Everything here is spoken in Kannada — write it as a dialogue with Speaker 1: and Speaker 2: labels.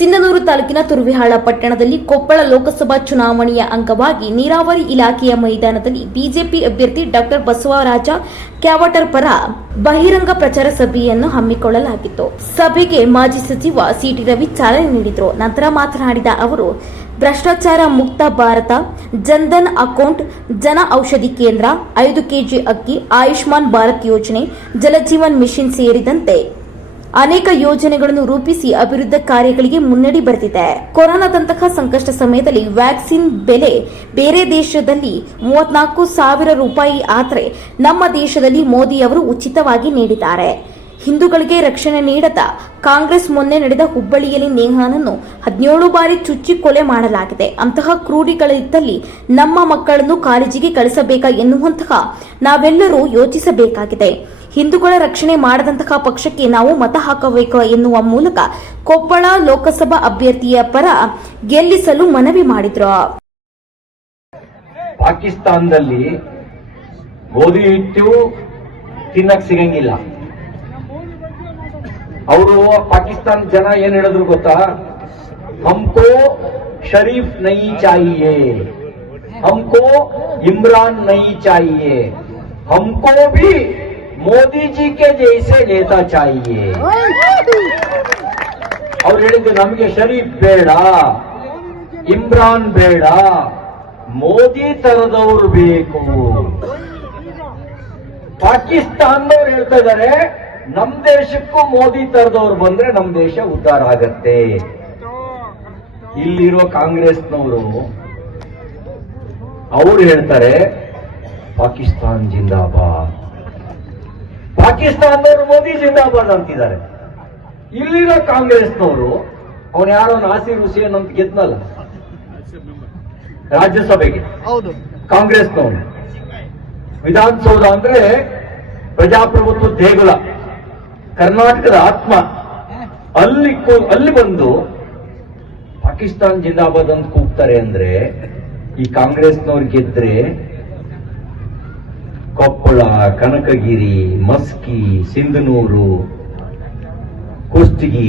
Speaker 1: ಸಿಂಧನೂರು ತಾಲೂಕಿನ ತುರುವಿಹಾಳ ಪಟ್ಟಣದಲ್ಲಿ ಕೊಪ್ಪಳ ಲೋಕಸಭಾ ಚುನಾವಣೆಯ ಅಂಗವಾಗಿ ನೀರಾವರಿ ಇಲಾಖೆಯ ಮೈದಾನದಲ್ಲಿ ಬಿಜೆಪಿ ಅಭ್ಯರ್ಥಿ ಡಾಕ್ಟರ್ ಬಸವರಾಜ ಕ್ಯಾವಟರ್ ಪರ ಬಹಿರಂಗ ಪ್ರಚಾರ ಸಭೆಯನ್ನು ಹಮ್ಮಿಕೊಳ್ಳಲಾಗಿತ್ತು. ಸಭೆಗೆ ಮಾಜಿ ಸಚಿವ ಸಿಟಿ ರವಿ ಚಾಲನೆ ನೀಡಿದರು. ನಂತರ ಮಾತನಾಡಿದ ಅವರು, ಭ್ರಷ್ಟಾಚಾರ ಮುಕ್ತ ಭಾರತ, ಜನ್ಧನ್ ಅಕೌಂಟ್, ಜನ ಔಷಧಿ ಕೇಂದ್ರ, ಐದು ಕೆಜಿ ಅಕ್ಕಿ, ಆಯುಷ್ಮಾನ್ ಭಾರತ್ ಯೋಜನೆ, ಜಲಜೀವನ್ ಮಿಷನ್ ಸೇರಿದಂತೆ ಅನೇಕ ಯೋಜನೆಗಳನ್ನು ರೂಪಿಸಿ ಅಭಿವೃದ್ಧಿ ಕಾರ್ಯಗಳಿಗೆ ಮುನ್ನಡಿ ಬರೆದಿದೆ. ಕೊರೋನಾದಂತಹ ಸಂಕಷ್ಟ ಸಮಯದಲ್ಲಿ ವ್ಯಾಕ್ಸಿನ್ ಬೆಲೆ ಬೇರೆ ದೇಶದಲ್ಲಿ ಮೂವತ್ನಾಲ್ಕು ಸಾವಿರ ರೂಪಾಯಿ ಆದರೆ ನಮ್ಮ ದೇಶದಲ್ಲಿ ಮೋದಿ ಅವರು ಉಚಿತವಾಗಿ ನೀಡಿದ್ದಾರೆ. ಹಿಂದೂಗಳಿಗೆ ರಕ್ಷಣೆ ನೀಡದ ಕಾಂಗ್ರೆಸ್ ಮೊನ್ನೆ ನಡೆದ ಹುಬ್ಬಳ್ಳಿಯಲ್ಲಿ ನೇಹಾನನ್ನು ಹದಿನೇಳು ಬಾರಿ ಚುಚ್ಚಿ ಕೊಲೆ ಮಾಡಲಾಗಿದೆ. ಅಂತಹ ಕ್ರೂಡಿಗಳಿದ್ದಲ್ಲಿ ನಮ್ಮ ಮಕ್ಕಳನ್ನು ಕಾಲೇಜಿಗೆ ಕಳಿಸಬೇಕಾ ಎನ್ನುವಂತಹ ನಾವೆಲ್ಲರೂ ಯೋಚಿಸಬೇಕಾಗಿದೆ. ಹಿಂದೂಗಳ ರಕ್ಷಣೆ ಮಾಡದಂತಹ ಪಕ್ಷಕ್ಕೆ ನಾವು ಮತ ಹಾಕಬೇಕು ಎನ್ನುವ ಮೂಲಕ ಕೊಪ್ಪಳ ಲೋಕಸಭಾ ಅಭ್ಯರ್ಥಿಯ ಪರ ಗೆಲ್ಲಿಸಲು ಮನವಿ ಮಾಡಿದ್ರು.
Speaker 2: ಪಾಕಿಸ್ತಾನದಲ್ಲಿ ಗೋಧಿ ಹಿಟ್ಟು ತಿನ್ನಕ್ ಸಿಗಂಗಿಲ್ಲ. ಅವರು ಪಾಕಿಸ್ತಾನ ಜನ ಏನ್ ಹೇಳಿದ್ರು ಗೊತ್ತಾ? ಹಮ್ಕೋ ಶರೀಫ್ ನೈ ಚಾಹಿಯೇ ಹಮ್ಕೋ ಇಮ್ರಾನ್ ನೈ ಚಾಹಿಯೇ ಹಮ್ಕೋ ಬಿ ಮೋದಿ ಜಿ ಕೆ ಜೈಸೆ ನೇತಾ ಚಾಹಿಯೇ ಅವ್ರು ಹೇಳಿದ್ದು ನಮಗೆ ಶರೀಫ್ ಬೇಡ, ಇಮ್ರಾನ್ ಬೇಡ, ಮೋದಿ ತರದವ್ರು ಬೇಕು. ಪಾಕಿಸ್ತಾನದವ್ರು ಹೇಳ್ತಾ ಇದ್ದಾರೆ ನಮ್ ದೇಶಕ್ಕೂ ಮೋದಿ ತರದವ್ರು ಬಂದ್ರೆ ನಮ್ ದೇಶ ಉದ್ಧಾರ ಆಗತ್ತೆ. ಇಲ್ಲಿರೋ ಕಾಂಗ್ರೆಸ್ನವರು, ಅವ್ರು ಹೇಳ್ತಾರೆ, ಪಾಕಿಸ್ತಾನ್ ಜಿಂದಾಬಾದ್. ಪಾಕಿಸ್ತಾನದವರು ಮೋದಿ ಜಿಂದಾಬಾದ್ ಅಂತಿದ್ದಾರೆ. ಇಲ್ಲಿರೋ ಕಾಂಗ್ರೆಸ್ನವರು ಅವನು ಯಾರೋ ನಾಸಿರ್ ಹುಸೇನ್ ಅಂತ ಗೆದ್ನಲ್ಲ? ರಾಜ್ಯಸಭೆಗೆ.
Speaker 3: ಹೌದು.
Speaker 2: ಕಾಂಗ್ರೆಸ್ನವನು ವಿಧಾನಸೌಧ ಅಂದ್ರೆ ಪ್ರಜಾಪ್ರಭುತ್ವ ದೇಗುಲ. ಕರ್ನಾಟಕದ ಆತ್ಮ. ಅಲ್ಲಿ ಅಲ್ಲಿ ಬಂದು ಪಾಕಿಸ್ತಾನ್ ಜಿಂದಾಬಾದ್ ಅಂತ ಕೂಗ್ತಾರೆ ಅಂದ್ರೆ ಈ ಕಾಂಗ್ರೆಸ್ನವ್ರು ಗೆದ್ರೆ ಕೊಪ್ಪಳ ಕನಕಗಿರಿ ಮಸ್ಕಿ ಸಿಂಧನೂರು ಕುಷ್ಟಗಿ